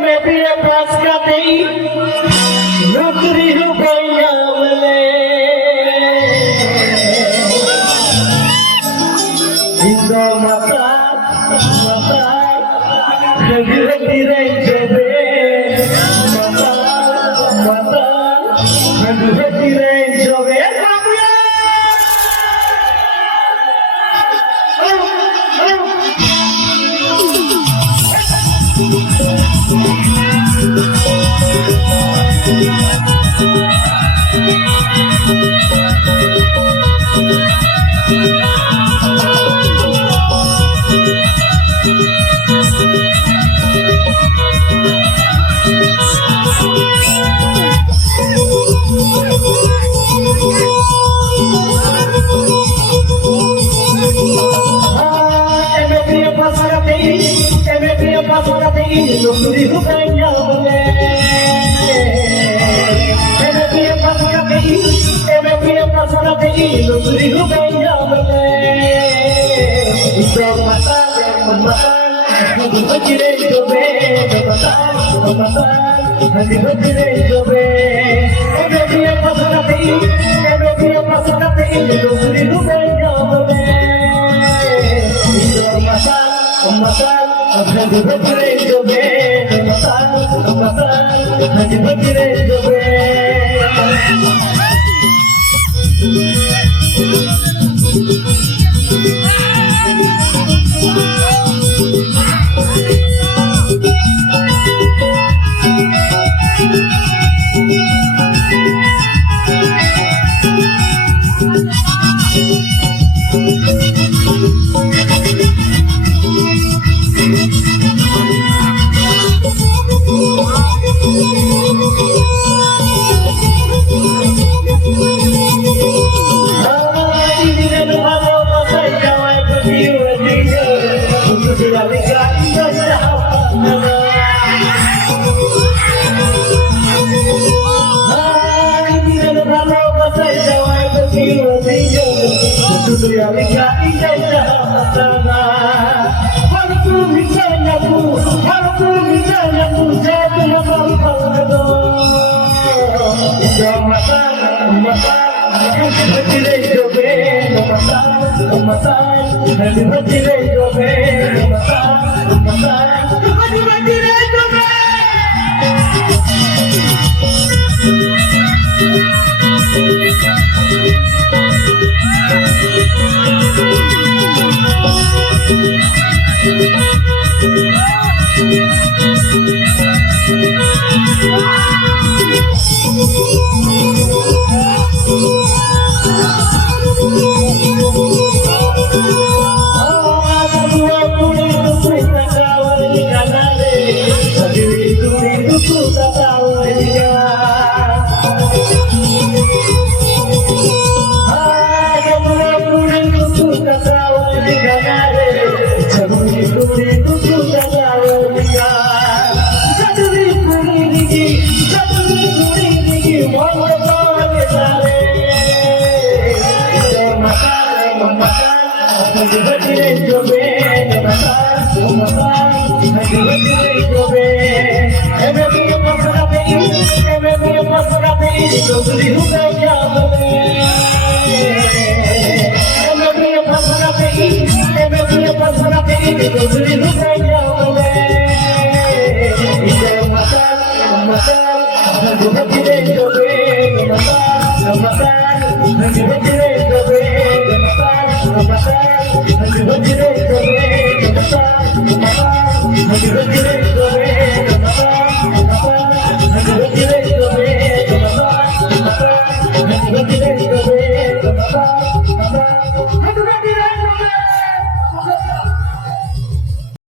मैं तेरे पास का तेरी नौकरी हूँ पैयावले इंदो मता मता नगरती रे जबे मता मता नगरती रे जबे नौकरी हूँ पैयावले मैं तेरे पास का तेरी नौकरी हूँ पैयावले तो मता मता नगरती जबे मता मता नगरती जबे मैं तेरे पास का तेरी नौकरी हूँ पैयावले तो मता मता नगरती जबे मता मता नगरती जबे Thank you.